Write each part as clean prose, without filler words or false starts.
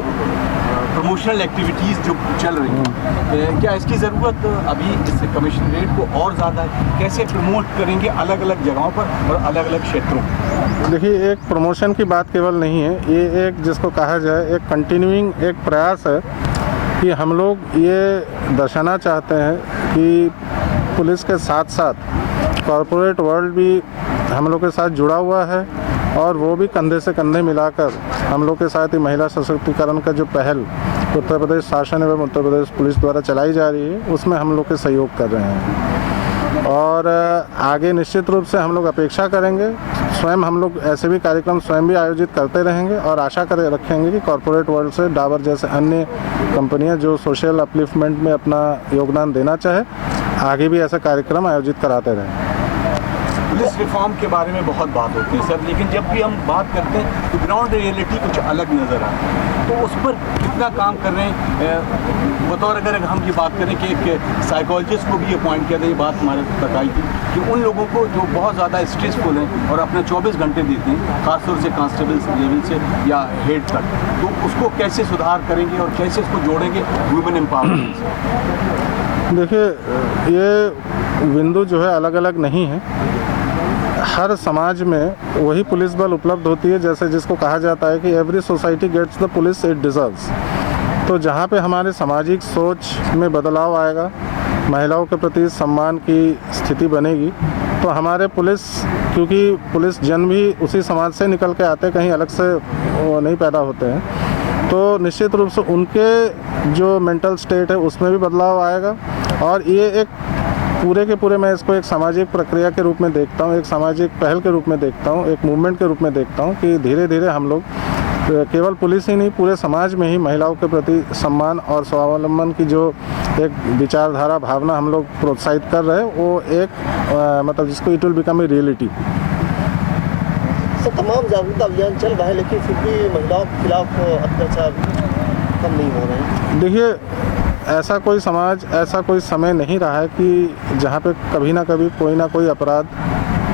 Promotional activities जो चल रही हैं, क्या इसकी ज़रूरत अभी इस कमिश्नरेट को और ज़्यादा है? कैसे प्रमोट करेंगे अलग अलग जगहों पर और अलग अलग क्षेत्रों में? देखिए, एक प्रमोशन की बात केवल नहीं है, ये एक जिसको कहा जाए एक कंटिन्यूइंग एक प्रयास है कि हम लोग ये दर्शाना चाहते हैं कि पुलिस के साथ साथ कॉरपोरेट वर्ल्ड भी हम लोग के साथ जुड़ा हुआ है और वो भी कंधे से कंधे मिलाकर हम लोग के साथ ही महिला सशक्तिकरण का जो पहल उत्तर प्रदेश शासन एवं उत्तर प्रदेश पुलिस द्वारा चलाई जा रही है उसमें हम लोग के सहयोग कर रहे हैं। और आगे निश्चित रूप से हम लोग अपेक्षा करेंगे, स्वयं हम लोग ऐसे भी कार्यक्रम स्वयं भी आयोजित करते रहेंगे और आशा रखेंगे कि कॉरपोरेट वर्ल्ड से डाबर जैसे अन्य कंपनियां जो सोशल अपलिफ्टमेंट में अपना योगदान देना चाहे आगे भी ऐसे कार्यक्रम आयोजित कराते रहें। पुलिस रिफॉर्म के बारे में बहुत बात होती है सर, लेकिन जब भी हम बात करते हैं तो ग्राउंड रियलिटी कुछ अलग नज़र आती है, तो उस पर कितना काम कर रहे हैं? बतौर अगर हम ये बात करें कि एक साइकोलॉजिस्ट को भी अपॉइंट किया था, ये बात हमारे बताई थी कि उन लोगों को जो बहुत ज़्यादा स्ट्रेसफुल हैं और अपने 24 घंटे देते हैं, खासतौर से कांस्टेबल्स लेवल से या हेड तक, तो उसको कैसे सुधार करेंगे और कैसे उसको जोड़ेंगे वुमेन एम्पावरमेंट से? देखिए, ये बिंदु जो है अलग अलग नहीं है। हर समाज में वही पुलिस बल उपलब्ध होती है जैसे जिसको कहा जाता है कि every society gets the police it deserves. तो जहाँ पे हमारे सामाजिक सोच में बदलाव आएगा, महिलाओं के प्रति सम्मान की स्थिति बनेगी, तो हमारे पुलिस, क्योंकि पुलिस जन भी उसी समाज से निकल के आते, कहीं अलग से वो नहीं पैदा होते हैं, तो निश्चित रूप से उनके जो मेंटल स्टेट है उसमें भी बदलाव आएगा। और ये एक पूरे के पूरे मैं इसको एक सामाजिक प्रक्रिया के रूप में देखता हूँ, एक सामाजिक पहल के रूप में देखता हूँ, एक मूवमेंट के रूप में देखता हूँ कि धीरे धीरे हम लोग केवल पुलिस ही नहीं पूरे समाज में ही महिलाओं के प्रति सम्मान और स्वावलंबन की जो एक विचारधारा भावना हम लोग प्रोत्साहित कर रहे हैं वो एक मतलब जिसको it will become a reality. Sir, तमाम जागरूकता अभियान चल रहा है लेकिन फिर भी महिलाओं के खिलाफ अत्याचार कम नहीं हो रहे हैं। देखिए, ऐसा कोई समाज, ऐसा कोई समय नहीं रहा है कि जहाँ पे कभी ना कभी कोई ना कोई अपराध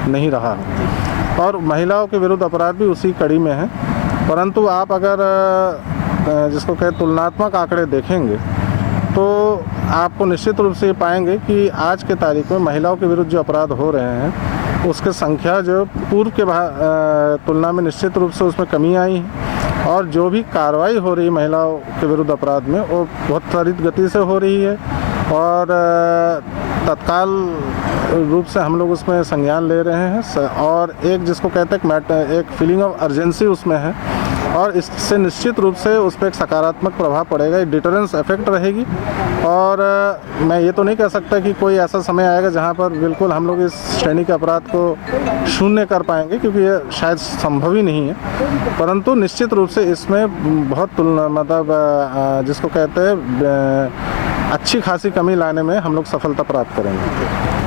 नहीं रहा है, और महिलाओं के विरुद्ध अपराध भी उसी कड़ी में है। परंतु आप अगर जिसको कहे तुलनात्मक आंकड़े देखेंगे तो आपको निश्चित रूप से ये पाएंगे कि आज के तारीख में महिलाओं के विरुद्ध जो अपराध हो रहे हैं उसकी संख्या जो पूर्व के तुलना में निश्चित रूप से उसमें कमी आई है, और जो भी कार्रवाई हो रही है महिलाओं के विरुद्ध अपराध में वो बहुत त्वरित गति से हो रही है और तत्काल रूप से हम लोग उसमें संज्ञान ले रहे हैं। और एक जिसको कहते हैं एक फीलिंग ऑफ अर्जेंसी उसमें है, और इससे निश्चित रूप से उस पर एक सकारात्मक प्रभाव पड़ेगा, एक डिटरेंस इफेक्ट रहेगी। और मैं ये तो नहीं कह सकता कि कोई ऐसा समय आएगा जहाँ पर बिल्कुल हम लोग इस श्रेणी के अपराध को शून्य कर पाएंगे, क्योंकि ये शायद संभव ही नहीं है। परंतु निश्चित रूप से इसमें बहुत मतलब जिसको कहते हैं अच्छी खासी कमी लाने में हम लोग सफलता प्राप्त करेंगे।